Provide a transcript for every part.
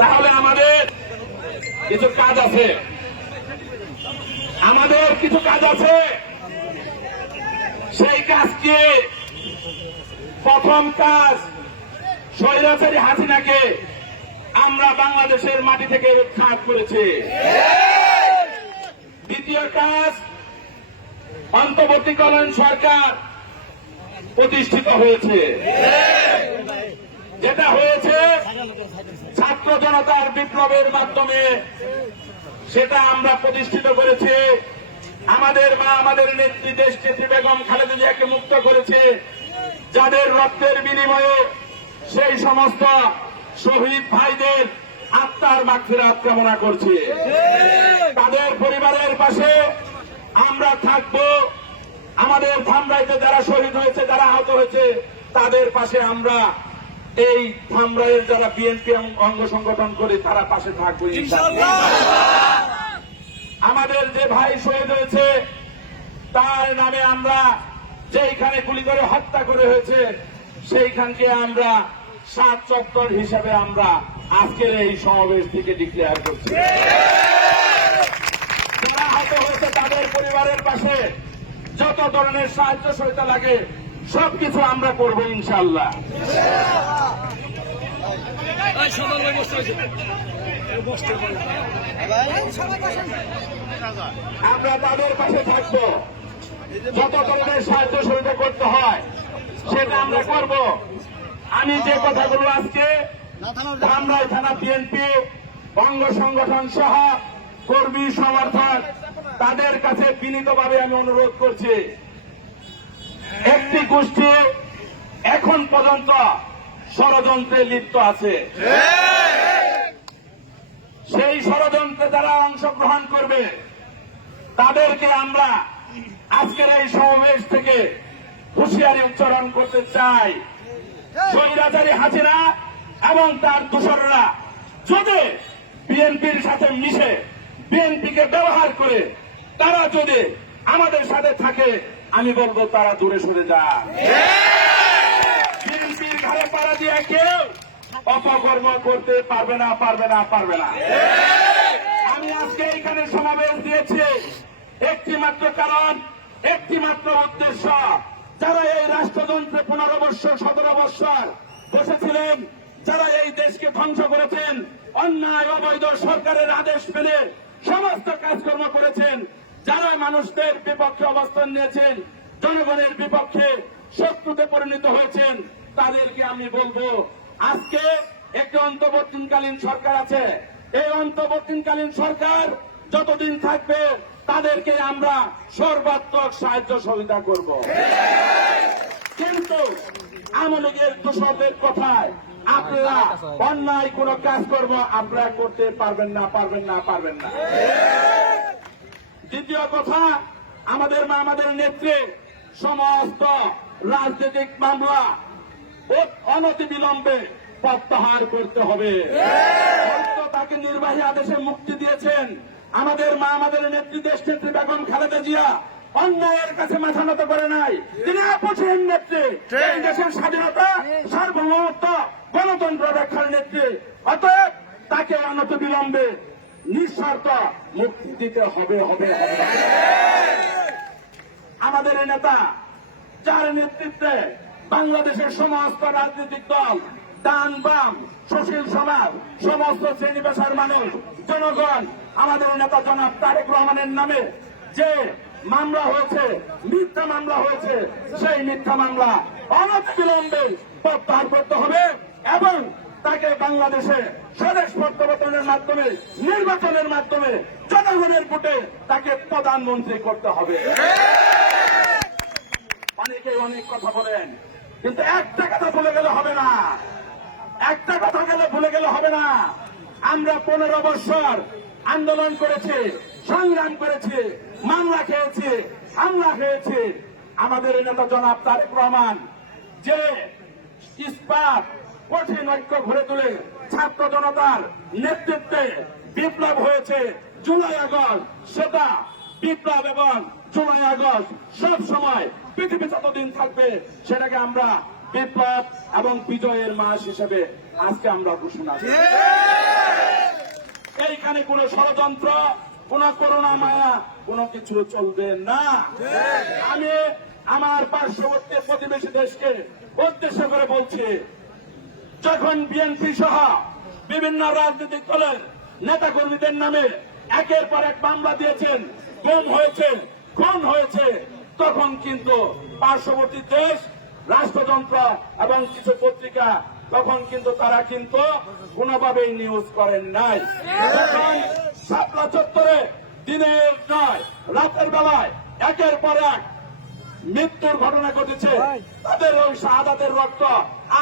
তাহলে আমাদের কিছু কাজ আছে, সেই কাজকে প্রথম কাজ স্বৈরাচারী হাসিনাকে আমরা বাংলাদেশের মাটি থেকে উৎখাত করেছি। দ্বিতীয় কাজ, অন্তর্বর্তীকালীন সরকার প্রতিষ্ঠিত হয়েছে। যেটা হয়েছে ছাত্র জনতার বিপ্লবের মাধ্যমে, সেটা আমরা প্রতিষ্ঠিত করেছি। আমাদের মা, আমাদের নেত্রী দেশনেত্রী বেগম খালেদা জিয়াকে মুক্ত করেছে, যাদের রক্তের বিনিময়ে সেই সমস্ত শহীদ ভাইদের আত্মার মাগফিরাত কামনা করছি। তাদের পরিবারের পাশে আমরা থাকব। আমাদের ধামরাইতে যারা শহীদ হয়েছে, যারা আহত হয়েছে, তাদের পাশে আমরা, এই ধামরাইয়ের যারা বিএনপি অঙ্গ সংগঠন করে, তারা পাশে থাকবো ইনশাআল্লাহ। আমাদের যে ভাই শহীদ হয়েছে, তার নামে আমরা যেইখানে গুলি করে হত্যা করে হয়েছে, সেইখানকে আমরা 7 চত্বর হিসাবে আমরা আজকের এই সমাবেশ থেকে ডিক্লেয়ার করছি। যারা আহত হয়েছে তাদের পরিবারের পাশে যত ধরনের সাহায্য সহায়তা লাগে সবকিছু আমরা করবো ইনশাআল্লাহ। আমরা তাদের পাশে থাকবো, যত ধরনের সাহায্য সহায়তা করতে হয় সেটা আমরা করব। আমি যে কথাগুলো আজকে ধামরাই থানা বিএনপি অঙ্গ সংগঠন সহ কর্মী সমর্থক তাদের কাছে বিনীতভাবে আমি অনুরোধ করছি, একটি গোষ্ঠী এখন পর্যন্ত ষড়যন্ত্রে লিপ্ত আছে। সেই ষড়যন্ত্রে যারা অংশগ্রহণ করবে তাদেরকে আমরা আজকের এই সমাবেশ থেকে হুঁশিয়ারি উচ্চারণ করতে চাই। স্বৈরাচারী হাসিনা এবং তার দোসররা যদি বিএনপির সাথে মিশে বিএনপিকে ব্যবহার করে তারা যদি আমাদের সাথে থাকে, আমি বলবো তারা দূরে সরে যান। বিএনপির ঘরে পাড়া দিয়ে কেউ অপকর্ম করতে পারবে না। আমি আজকে এখানে সমাবেশ দিয়েছি একটি মাত্র কারণ, একটি মাত্র উদ্দেশ্য। যারা এই রাষ্ট্রযন্ত্রে 15 বৎসর 17 বৎসর বসেছিলেন, যারা এই দেশকে ধ্বংস করেছেন, অন্যায় অবৈধ সরকারের আদেশ মেনে সমস্ত কাজকর্ম করেছেন, যারা মানুষদের বিপক্ষে অবস্থান নিয়েছেন, জনগণের বিপক্ষে শত্রুতে পরিণত হয়েছেন, তাদেরকে আমি বলবো আজকে একটি অন্তর্বর্তীকালীন সরকার আছে। এই অন্তর্বর্তীকালীন সরকার যতদিন থাকবে তাদেরকে আমরা সর্বাত্মক সাহায্য সহযোগিতা করব। কিন্তু আওয়ামী লীগের দোষরদের কথায় আপনারা অন্যায় কোন কাজ করব আপনারা করতে পারবেন না। দ্বিতীয় কথা, আমাদের মা, আমাদের নেত্রী সমস্ত রাজনৈতিক মামলা অনতিবিলম্বে প্রত্যাহার করতে হবে। তাকে নির্বাহী আদেশে মুক্তি দিয়েছেন আমাদের মা, আমাদের নেত্রী দেশনেত্রী বেগম খালেদা জিয়া। অন্যায়ের কাছে মাথা নত করে নাই, তিনি আপসহীন নেত্রী, এই দেশের স্বাধীনতা, সার্বভৌমত্ব, গণতন্ত্র রক্ষার নেত্রী। অতএব তাকে অনতিবিলম্বে নিঃশর্ত মুক্তি দিতে হবে। আমাদের এই নেতা, যার নেতৃত্বে বাংলাদেশের সমস্ত রাজনৈতিক দল, ডান বাম, সুশীল সমাজ, সমস্ত শ্রেণী পেশার মানুষ, জনগণ, আমাদের নেতা জনাব তারেক রহমানের নামে যে মামলা হয়েছে, মিথ্যা মামলা হয়েছে, সেই মিথ্যা মামলা অনতিবিলম্বে প্রত্যাহার করতে হবে এবং তাকে বাংলাদেশে স্বদেশ প্রত্যাবর্তনের মাধ্যমে, নির্বাচনের মাধ্যমে, জনগণের ভোটে তাকে প্রধানমন্ত্রী করতে হবে। অনেকে অনেক কথা বলেন, কিন্তু একটা কথা ভুলে গেলে হবে না। আমরা 15 বৎসর আন্দোলন করেছি, সংগ্রাম করেছি, মামলা খেয়েছি, হামলা খেয়েছি। আমাদের নেতা জনাব তারেক রহমান যে ইস্পাত কঠিন ঐক্য গড়ে তুলে ছাত্র জনতার নেতৃত্বে বিপ্লব হয়েছে জুলাই আগস্ট, সেটা বিপ্লব এবং জুলাই আগস্ট সব সময় পৃথিবী যতদিন থাকবে সেটাকে আমরা বিপ্লব এবং বিজয়ের মাস হিসেবে আজকে আমরা ঘোষণা করি। এইখানে কোনো ষড়যন্ত্র, কোন করুণা মায়া, কোনো কিছু চলবে না। আমি আমার পার্শ্ববর্তী প্রতিবেশী দেশকে উদ্দেশ্য করে বলছি, যখন বিএনপি সহ বিভিন্ন রাজনৈতিক দলের নেতা কর্মীদের নামে একের পর এক মামলা দিয়েছেন, গুম হয়েছে, খুন হয়েছে, তখন কিন্তু পার্শ্ববর্তী দেশ, রাষ্ট্রযন্ত্র এবং কিছু পত্রিকা তখন কিন্তু তারা কিন্তু কোনোভাবেই নিউজ করেন নাই। তখন শাপলা চত্বরে দিনের নয় রাতের বেলায় একের পর এক মৃত্যুর ঘটনা ঘটেছে, তাদের ওই শাহাদাতের রক্ত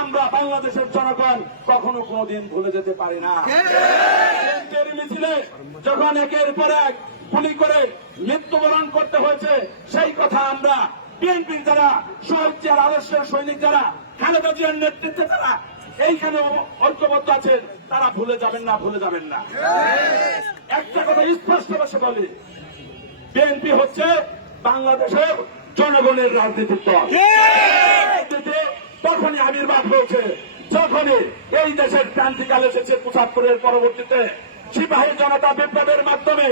আমরা বাংলাদেশের জনগণ কখনো কোনোদিন ভুলে যেতে পারি না। বিএনপির মিছিলে যখন একের পর এক গুলি করে মৃত্যুবরণ করতে হয়েছে, সেই কথা আমরা বিএনপির যারা শহীদ জিয়ার আদর্শের সৈনিক, যারা খালেদা জিয়ার নেতৃত্বে যারা এইখানে ঐক্যবদ্ধ আছেন, তারা ভুলে যাবেন না, ভুলে যাবেন না। একটা কথা স্পষ্ট ভাষায় বলি, বিএনপি হচ্ছে বাংলাদেশের জনগণের রাজনীতির দল। তখনই আবির্ভাব হয়েছে যখনই এই দেশের ক্রান্তিকাল এসেছে ৭৫-এর পরবর্তীতে সিপাহী জনতা বিপ্লবের মাধ্যমে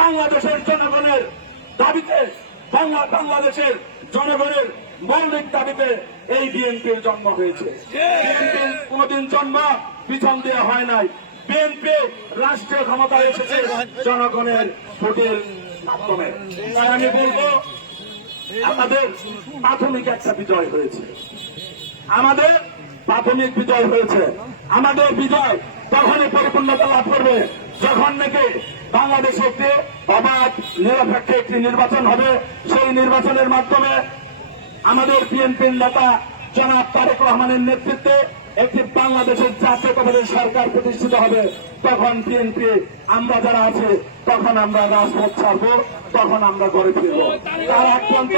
বাংলাদেশের জনগণের দাবিতে, বাংলাদেশের জনগণের মৌলিক দাবিতে এই বিএনপির জন্ম হয়েছে। বিএনপির কোনদিন জন্ম পিছন দিয়ে হয় নাই। বিএনপি রাষ্ট্রীয় ক্ষমতায় এসেছে জনগণের ভোটের মাধ্যমে। তাই আমি বলবো, আমাদের প্রাথমিক একটা বিজয় হয়েছে, আমাদের প্রাথমিক বিজয় হয়েছে। আমাদের বিজয় তখনই পরিপূর্ণতা লাভ করবে যখন নাকি বাংলাদেশে একটি অবাধ নিরপেক্ষ একটি নির্বাচন হবে। সেই নির্বাচনের মাধ্যমে আমাদের বিএনপির নেতা জনাব তারেক রহমানের নেতৃত্বে একটি বাংলাদেশের জাতীয়তাবাদী সরকার প্রতিষ্ঠিত হবে। তখন বিএনপি আমরা যারা আছে, তখন আমরা রাজপথ ছাড়বো, তখন আমরা ঘরে ফিরবো। তার এক পর্যন্ত